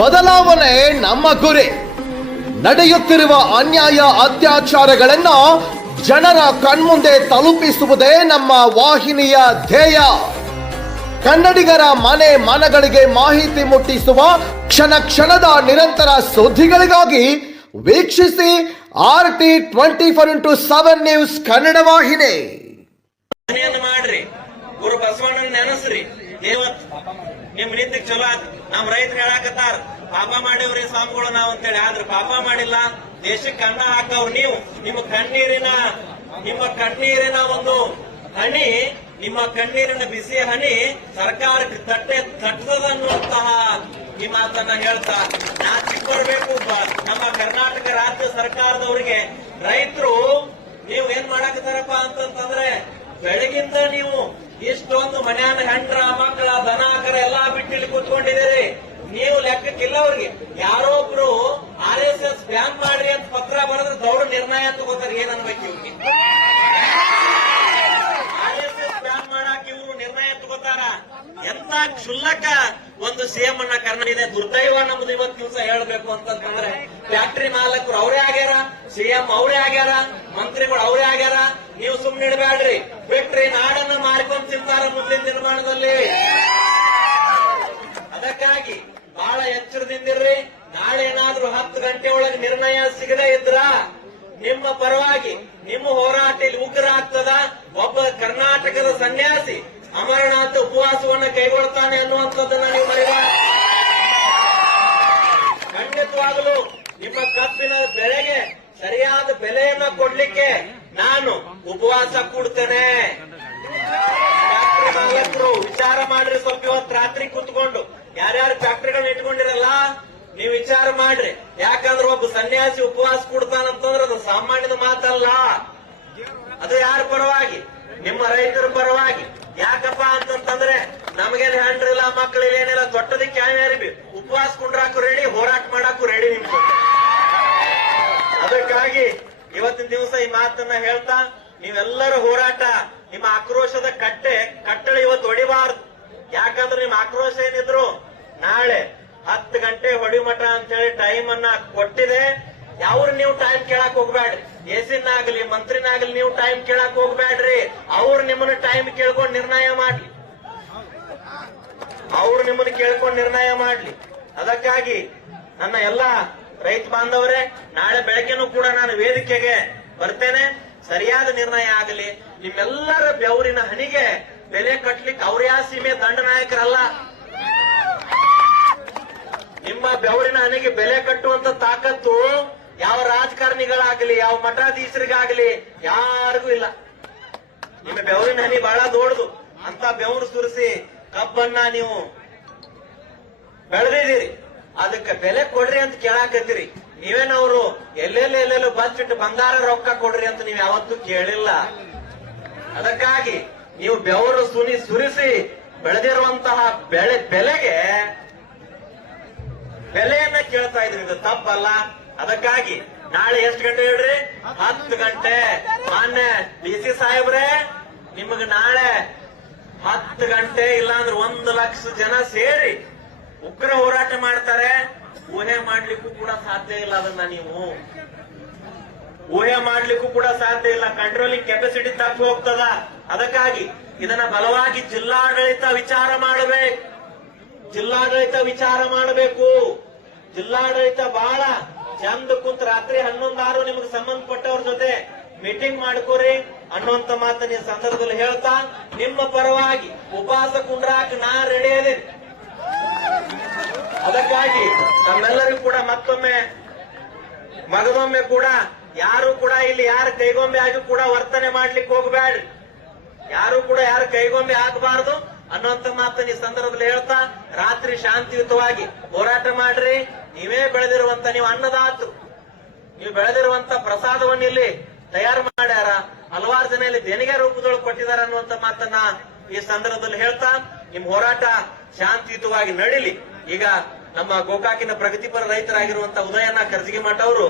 ಬದಲಾವಣೆ ನಮ್ಮ ಗುರಿ. ನಡೆಯುತ್ತಿರುವ ಅನ್ಯಾಯ ಅತ್ಯಾಚಾರಗಳನ್ನು ಜನರ ಕಣ್ಮುಂದೆ ತಲುಪಿಸುವುದೇ ನಮ್ಮ ವಾಹಿನಿಯ ಧ್ಯೇಯ. ಕನ್ನಡಿಗರ ಮನೆ ಮನಗಳಿಗೆ ಮಾಹಿತಿ ಮುಟ್ಟಿಸುವ ಕ್ಷಣ ಕ್ಷಣದ ನಿರಂತರ ಸುದ್ದಿಗಳಿಗಾಗಿ ವೀಕ್ಷಿಸಿ RT24x7 ನ್ಯೂಸ್ ಕನ್ನಡ ವಾಹಿನಿ. ಮಾಡ್ರಿ ಗುರು ಬಸವಣ್ಣನ ನೆನಸ್ರಿ. ನಿಮ್ ನೀತಿಗೆ ಚಲೋ ಆತ್. ನಮ್ ರೈತರು ಹೇಳಾಕತ್ತಾರ ಪಾಪ ಮಾಡಿವ್ರಿ ಸ್ವಾಮಿಗಳು ನಾವ್ ಅಂತೇಳಿ. ಆದ್ರೆ ಪಾಪ ಮಾಡಿಲ್ಲ, ದೇಶಕ್ಕೆ ಅನ್ನ ಹಾಕವ್ರು ನೀವು. ನಿಮ್ಮ ಕಣ್ಣೀರಿನ ಒಂದು ಹನಿ, ನಿಮ್ಮ ಕಣ್ಣೀರಿನ ಬಿಸಿ ಹನಿ ಸರ್ಕಾರಕ್ಕೆ ತಟ್ಟದನ್ನುವಂತಹ ಈ ಮಾತನ್ನ ಹೇಳ್ತಾ ನಾ ಚಿಕ್ಕೊಳ್ಬೇಕು. ನಮ್ಮ ಕರ್ನಾಟಕ ರಾಜ್ಯ ಸರ್ಕಾರದವರಿಗೆ ರೈತರು ನೀವು ಏನ್ ಮಾಡಾಕತ್ತಾರಪ್ಪ ಅಂತಂದ್ರೆ, ಬೆಳಗಿಂದ ನೀವು ಇಷ್ಟೊಂದು ಮನ್ಯಾನ ಹೆಂಡ್ರ ಮಕ್ಕಳ ದನ ಕರ ಎಲ್ಲಾ ಬಿಟ್ಟಿಲ್ಲಿ ಕೂತ್ಕೊಂಡಿದ್ದೀರಿ. ನೀವು ಲೆಕ್ಕಕ್ಕಿಲ್ಲ ಅವ್ರಿಗೆ. ಯಾರೋ ಒಬ್ರು RSS ಬ್ಯಾನ್ ಮಾಡ್ರಿ ಅಂತ ಪತ್ರ ಬರೆದ್ರೆ ದೌಡ ನಿರ್ಣಯ ತಗೋತಾರೆ. ಏನ್ ಅನ್ಬೇಕು ಇವ್ರಿಗೆ? RSS ಬ್ಯಾನ್ ಮಾಡಾಕ ಇವ್ರು ನಿರ್ಣಯ ತಗೋತಾರ? ಎಂತ ಕ್ಷುಲ್ಲಕ ಒಂದು CM ಅನ್ನ ಕರ್ನಾಟಕ ದುರ್ದೈವ ನಮ್ದು ಇವತ್ತು ದಿವಸ ಹೇಳ್ಬೇಕು ಅಂತಂದ್ರೆ, ಫ್ಯಾಕ್ಟರಿ ಮಾಲಕರು ಅವರೇ ಆಗ್ಯಾರ, CM ಅವರೇ ಆಗ್ಯಾರ, ಮಂತ್ರಿಗಳು ಅವರೇ ಆಗ್ಯಾರ. ನೀವು ಸುಮ್ನೆ ಇಡಬೇಡ್ರಿ, ಬಿಟ್ರಿ ನಾಡನ್ನ ಮಾರ್ಕೊಂಡ್ ತಿಂತಾರ ಮುಂದಿನ ನಿರ್ಮಾಣದಲ್ಲಿ. ಅದಕ್ಕಾಗಿ ಬಹಳ ಎಚ್ಚರದಿಂದಿರ್ರಿ. ನಾಳೆ ಏನಾದ್ರೂ 10 ಗಂಟೆ ಒಳಗೆ ನಿರ್ಣಯ ಸಿಗದೇ ಇದ್ರ ನಿಮ್ಮ ಪರವಾಗಿ ನಿಮ್ಮ ಹೋರಾಟ ಇಲ್ಲಿ ಉಗ್ರ ಆಗ್ತದ. ಒಬ್ಬ ಕರ್ನಾಟಕದ ಸನ್ಯಾಸಿ ಅಮರನಾಥ ಉಪವಾಸವನ್ನ ಕೈಗೊಳ್ತಾನೆ ಅನ್ನುವಂಥದ್ದನ್ನ ನೀವು ಮರೆಯಬಾರದು. ಖಂಡಿತವಾಗಲೂ ನಿಮ್ಮ ಕಬ್ಬಿನ ಬೆಳೆಗೆ ಸರಿಯಾದ ಬೆಲೆಯನ್ನ ಕೊಡ್ಲಿಕ್ಕೆ ನಾನು ಉಪವಾಸ ಕೂಡ್ತೇನೆ. ಫ್ಯಾಕ್ಟರಿ ಮಾಲಕರು ವಿಚಾರ ಮಾಡ್ರಿ. ಸ್ವಲ್ಪ ಇವತ್ತು ರಾತ್ರಿ ಕುತ್ಕೊಂಡು ಯಾರ್ಯಾರು ಫ್ಯಾಕ್ಟರಿಗಳನ್ನ ಇಟ್ಕೊಂಡಿರಲ್ಲ, ನೀವು ವಿಚಾರ ಮಾಡ್ರಿ. ಯಾಕಂದ್ರೆ ಒಬ್ಬ ಸನ್ಯಾಸಿ ಉಪವಾಸ ಕೂಡ್ತಾನಂತಂದ್ರೆ ಅದು ಸಾಮಾನ್ಯದ ಮಾತಲ್ಲ. ಅದು ಯಾರ ಪರವಾಗಿ? ನಿಮ್ಮ ರೈತರ ಪರವಾಗಿ. ಯಾಕಪ್ಪ ಅಂತಂದ್ರೆ ನಮಗೇನು ಹೆಂಡ್ರಿಲ್ಲ, ಮಕ್ಕಳಿಲ್ಲ, ಏನಿಲ್ಲ, ತೊಟ್ಟದಕ್ಕೆ ಯಾರ್ಯಾರು ಉಪವಾಸ ಕುಂಡ್ರಾಕು ರೆಡಿ, ಹೋರಾಟ ಮಾಡಾಕು ರೆಡಿ ನಿಮ್ಗೆ. ಅದಕ್ಕಾಗಿ ಇವತ್ತಿನ ದಿವಸ ಈ ಮಾತನ್ನ ಹೇಳ್ತಾ, ನೀವೆಲ್ಲರ ಹೋರಾಟ, ನಿಮ್ಮ ಆಕ್ರೋಶದ ಕಟ್ಟಳೆ ಇವತ್ತು ಹೊಡಿಬಾರ್ದು. ಯಾಕಂದ್ರೆ ನಿಮ್ಮ ಆಕ್ರೋಶ ಏನಿದ್ರು ನಾಳೆ 10 ಗಂಟೆ ಹೊಡಿಮಠ ಅಂತ ಹೇಳಿ ಟೈಮ್ ಅನ್ನ ಕೊಟ್ಟಿದೆ. ಯಾವ್ರು ನೀವು ಟೈಮ್ ಕೇಳಕ್ ಹೋಗ್ಬೇಡ್ರಿ. ಎಸಿನಾಗ್ಲಿ ಮಂತ್ರಿನಾಗ್ಲಿ ನೀವು ಟೈಮ್ ಕೇಳಕ್ ಹೋಗ್ಬೇಡ್ರಿ. ಅವ್ರು ನಿಮ್ಮನ್ನ ಟೈಮ್ ಕೇಳ್ಕೊಂಡು ನಿರ್ಣಯ ಮಾಡ್ಲಿ. ಅದಕ್ಕಾಗಿ ನನ್ನ ಎಲ್ಲಾ ರೈತ ಬಾಂಧವರೇ, ನಾಳೆ ಬೆಳಗ್ಗೆನೂ ಕೂಡ ನಾನು ವೇದಿಕೆಗೆ ಬರ್ತೇನೆ. ಸರಿಯಾದ ನಿರ್ಣಯ ಆಗಲಿ. ನಿಮ್ಮೆಲ್ಲರ ಬೆವರಿನ ಹನಿಗೆ ಬೆಲೆ ಕಟ್ಲಿಕ್ಕೆ ಅವ್ರ್ಯಾ ಸೀಮೆ ದಂಡನಾಯಕರಲ್ಲ. ನಿಮ್ಮ ಬೆವರಿನ ಹನಿಗೆ ಬೆಲೆ ಕಟ್ಟುವಂತ ತಾಕತ್ತು ಯಾವ ರಾಜಕಾರಣಿಗಳಾಗಲಿ, ಯಾವ ಮಠಾಧೀಶರಿಗಾಗಲಿ ಯಾರಿಗೂ ಇಲ್ಲ. ನಿಮ್ಮ ಬೆವರಿನ ಹನಿ ಬಹಳ ದೊಡ್ಡದು. ಅಂತ ಬೆವರು ಸುರಿಸಿ ಕಬ್ಬನ್ನ ನೀವು ಬೆಳೆದಿದ್ದೀರಿ. ಅದಕ್ಕೆ ಬೆಲೆ ಕೊಡ್ರಿ ಅಂತ ಕೇಳಾಕತ್ತೀರಿ. ನೀವೇನವರು ಎಲ್ಲೆಲ್ಲೂ ಬಚ್ಚಿಟ್ಟು ಬಂಗಾರ ರೊಕ್ಕ ಕೊಡ್ರಿ ಅಂತ ನೀವು ಯಾವತ್ತೂ ಕೇಳಿಲ್ಲ. ಅದಕ್ಕಾಗಿ ನೀವು ಬೆವರು ಸುರಿಸಿ ಬೆಳೆದಿರುವಂತಹ ಬೆಲೆಯನ್ನ ಕೇಳ್ತಾ ಇದ್ರಿ. ಇದು ತಪ್ಪಲ್ಲ. ಅದಕ್ಕಾಗಿ ನಾಳೆ ಎಷ್ಟು ಗಂಟೆ ಹೇಳ್ರಿ? 10 ಗಂಟೆ. ಮಾನ್ಯ DC ಸಾಹೇಬ್ರೆ, ನಿಮಗೆ ನಾಳೆ 10 ಗಂಟೆ ಇಲ್ಲಾಂದ್ರೆ 1 ಲಕ್ಷ ಜನ ಸೇರಿ ಉಗ್ರ ಹೋರಾಟ ಮಾಡ್ತಾರೆ. ಊಹೆ ಮಾಡ್ಲಿಕ್ಕೂ ಕೂಡ ಸಾಧ್ಯ ಇಲ್ಲ. ಅದನ್ನ ನೀವು ಊಹೆ ಮಾಡ್ಲಿಕ್ಕೂ ಕೂಡ ಸಾಧ್ಯ ಇಲ್ಲ. ಕಂಟ್ರೋಲಿಂಗ್ ಕೆಪಾಸಿಟಿ ತಪ್ಪಿ ಹೋಗ್ತದ. ಅದಕ್ಕಾಗಿ ಇದನ್ನ ಬಲವಾಗಿ ಜಿಲ್ಲಾಡಳಿತ ವಿಚಾರ ಮಾಡಬೇಕು. ಜಿಲ್ಲಾಡಳಿತ ಬಹಳ ಚಂದ ಕುಂತ ರಾತ್ರಿ 11 ನಿಮಗೆ ಸಂಬಂಧಪಟ್ಟವ್ರ ಜೊತೆ ಮೀಟಿಂಗ್ ಮಾಡ್ಕೋರಿ ಅನ್ನುವಂತ ಮಾತನ್ನ ಈ ಸಂದರ್ಭದಲ್ಲಿ ಹೇಳ್ತಾ, ನಿಮ್ಮ ಪರವಾಗಿ ಉಪವಾಸ ಕುಂಡ್ರಾಕ ನಾ ರೆಡಿ ಅದೇನೆ. ಅದಕ್ಕಾಗಿ ನಮ್ಮೆಲ್ಲರಿಗೂ ಕೂಡ ಮಗದೊಮ್ಮೆ ಕೂಡ ಯಾರು ಕೂಡ ಇಲ್ಲಿ ಯಾರ ಕೈಗೊಂಬೆ ಆಗಿ ಕೂಡ ವರ್ತನೆ ಮಾಡ್ಲಿಕ್ಕೆ ಹೋಗಬೇಡ್ರಿ. ಯಾರು ಕೂಡ ಯಾರ ಕೈಗೊಂಬೆ ಆಗಬಾರದು ಅನ್ನುವಂತ ಮಾತನ್ನ ಈ ಸಂದರ್ಭದಲ್ಲಿ ಹೇಳ್ತಾ, ರಾತ್ರಿ ಶಾಂತಿಯುತವಾಗಿ ಹೋರಾಟ ಮಾಡ್ರಿ. ನೀವೇ ಬೆಳೆದಿರುವಂತ, ನೀವು ಅನ್ನದಾತರು, ನೀವು ಬೆಳೆದಿರುವಂತ ಪ್ರಸಾದವನ್ನು ಇಲ್ಲಿ ತಯಾರು ಮಾಡ್ಯಾರ. ಹಲವಾರು ಜನ ಇಲ್ಲಿ ದೇಣಿಗೆ ರೂಪದೊಳಗೆ ಕೊಟ್ಟಿದ್ದಾರೆ ಅನ್ನುವಂತ ಮಾತನ್ನ ಈ ಸಂದರ್ಭದಲ್ಲಿ ಹೇಳ್ತಾ, ನಿಮ್ ಹೋರಾಟ ಶಾಂತಿಯುತವಾಗಿ ನಡೀಲಿ. ಈಗ ನಮ್ಮ ಗೋಕಾಕಿನ ಪ್ರಗತಿಪರ ರೈತರಾಗಿರುವಂತ ಉದಯಣ್ಣ ಕರ್ಜಿಗಿಮಠ ಅವರು